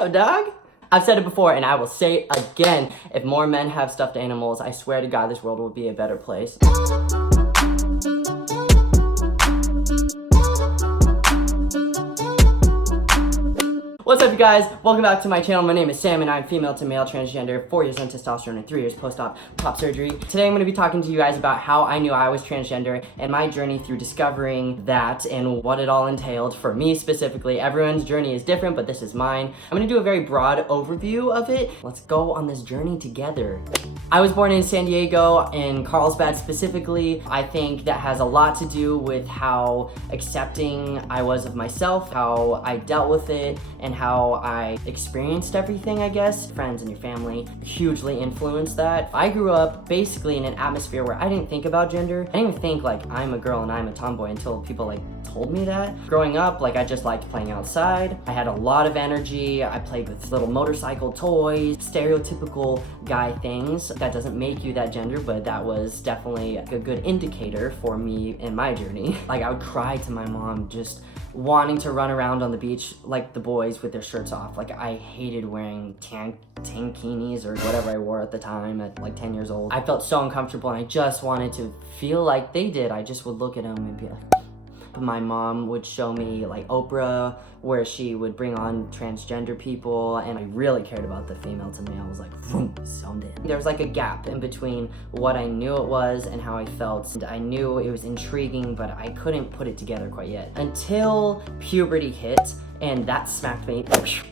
up, dog? I've said it before and I will say it again. If more men have stuffed animals, I swear to God, this world will be a better place. What's up, you guys? Welcome back to my channel. My name is Sam and I'm female to male transgender, 4 years on testosterone and 3 years post-op top surgery. Today I'm going to be talking to you guys about how I knew I was transgender and my journey through discovering that and what it all entailed for me specifically. Everyone's journey is different, but this is mine. I'm going to do a very broad overview of it. Let's go on this journey together. I was born in San Diego, in Carlsbad specifically. I think that has a lot to do with how accepting I was of myself, how I dealt with it, and how I experienced everything, I guess. Friends and your family hugely influenced that. I grew up basically in an atmosphere where I didn't think about gender. I didn't even think like I'm a girl and I'm a tomboy until people like told me that. Growing up, like I just liked playing outside. I had a lot of energy. I played with little motorcycle toys, stereotypical guy things. That doesn't make you that gender, but that was definitely a good indicator for me in my journey. Like I would cry to my mom just wanting to run around on the beach like the boys with their shirts off. Like I hated wearing tankinis or whatever I wore at the time at like 10 years old. I felt so uncomfortable and I just wanted to feel like they did. I just would look at them and be like, my mom would show me like Oprah, where she would bring on transgender people, and I really cared about the female to male. I was like, zoned in. There was like a gap in between what I knew it was and how I felt. And I knew it was intriguing, but I couldn't put it together quite yet. Until puberty hit, and that smacked me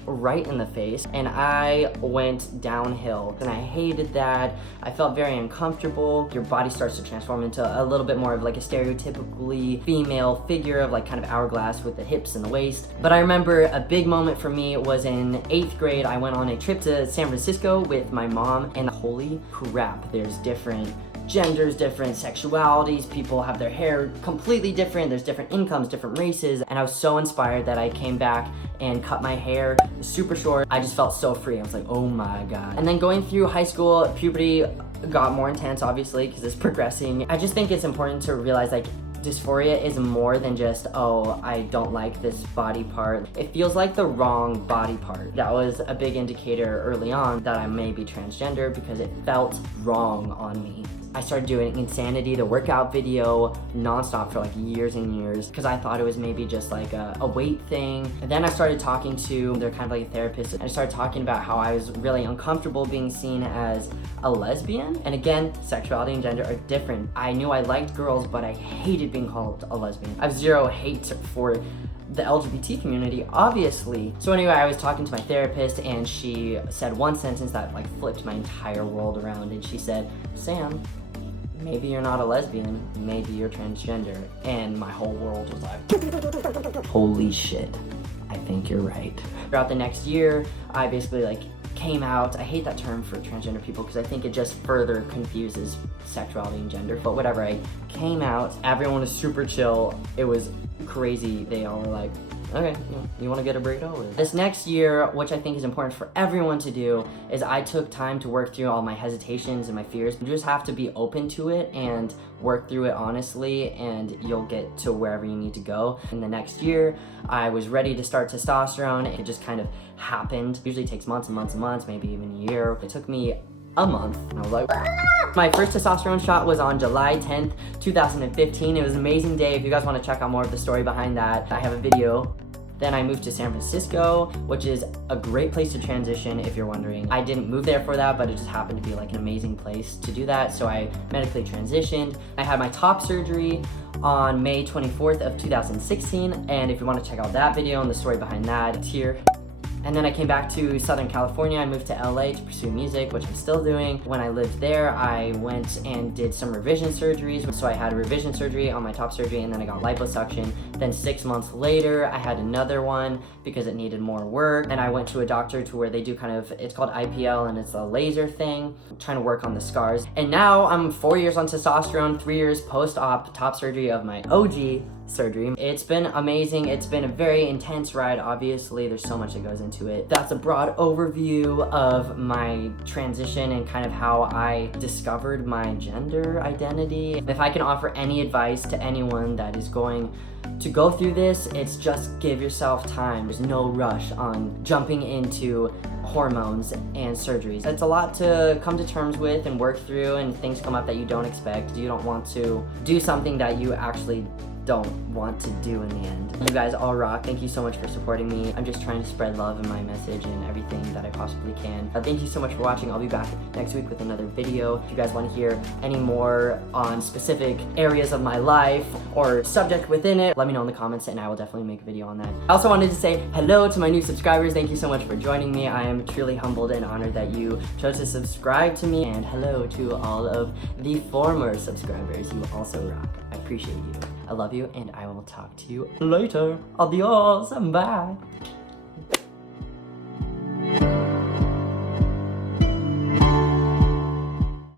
right in the face, and I went downhill, and I hated that. I felt very uncomfortable. Your body starts to transform into a little bit more of like a stereotypically female figure of like kind of hourglass with the hips and the waist. But I remember a big moment for me was in 8th grade. I went on a trip to San Francisco with my mom, and holy crap, there's different genders, different sexualities, people have their hair completely different, there's different incomes, different races, and I was so inspired that I came back and cut my hair super short. I just felt so free. I was like, oh my God. And then going through high school, puberty got more intense, obviously, because it's progressing. I just think it's important to realize like dysphoria is more than just, oh, I don't like this body part. It feels like the wrong body part. That was a big indicator early on that I may be transgender because it felt wrong on me. I started doing Insanity, the workout video, nonstop for like years and years because I thought it was maybe just like a weight thing. And then I started talking to, they're kind of like a therapist, and I started talking about how I was really uncomfortable being seen as a lesbian. And again, sexuality and gender are different. I knew I liked girls, but I hated being called a lesbian. I have zero hate for the LGBT community, obviously. So anyway, I was talking to my therapist and she said one sentence that like flipped my entire world around, and she said, Sam, maybe you're not a lesbian, maybe you're transgender. And my whole world was like, holy shit, I think you're right. Throughout the next year, I basically like came out. I hate that term for transgender people because I think it just further confuses sexuality and gender, but whatever. I came out, everyone was super chill. It was crazy. They all were like, okay, you want to get a burrito? This next year, which I think is important for everyone to do, is I took time to work through all my hesitations and my fears. You just have to be open to it and work through it honestly, and you'll get to wherever you need to go. In the next year, I was ready to start testosterone. It just kind of happened. It usually takes months and months and months, maybe even a year. It took me a month, and I was like, my first testosterone shot was on July 10th, 2015. It was an amazing day. If you guys want to check out more of the story behind that, I have a video. Then I moved to San Francisco, which is a great place to transition if you're wondering. I didn't move there for that, but it just happened to be like an amazing place to do that. So I medically transitioned. I had my top surgery on May 24th of 2016. And if you want to check out that video and the story behind that, it's here. And then I came back to Southern California. I moved to LA to pursue music, which I'm still doing. When I lived there, I went and did some revision surgeries. So I had a revision surgery on my top surgery, and then I got liposuction. Then 6 months later, I had another one because it needed more work. And I went to a doctor to where they do kind of, it's called IPL, and it's a laser thing, trying to work on the scars. And now I'm 4 years on testosterone, 3 years post-op top surgery of my OG surgery. It's been amazing. It's been a very intense ride. Obviously, there's so much that goes into it. That's a broad overview of my transition and kind of how I discovered my gender identity. If I can offer any advice to anyone that is going to go through this, it's just give yourself time. There's no rush on jumping into hormones and surgeries. It's a lot to come to terms with and work through, and things come up that you don't expect. You don't want to do something that you actually don't want to do in the end. You guys all rock. Thank you so much for supporting me. I'm just trying to spread love in my message and everything that I possibly can. Thank you so much for watching. I'll be back next week with another video. If you guys want to hear any more on specific areas of my life or subject within it, let me know in the comments and I will definitely make a video on that. I also wanted to say hello to my new subscribers. Thank you so much for joining me. I am truly humbled and honored that you chose to subscribe to me, and hello to all of the former subscribers. You also rock. I appreciate you. I love you, and I will talk to you later. Adios, bye.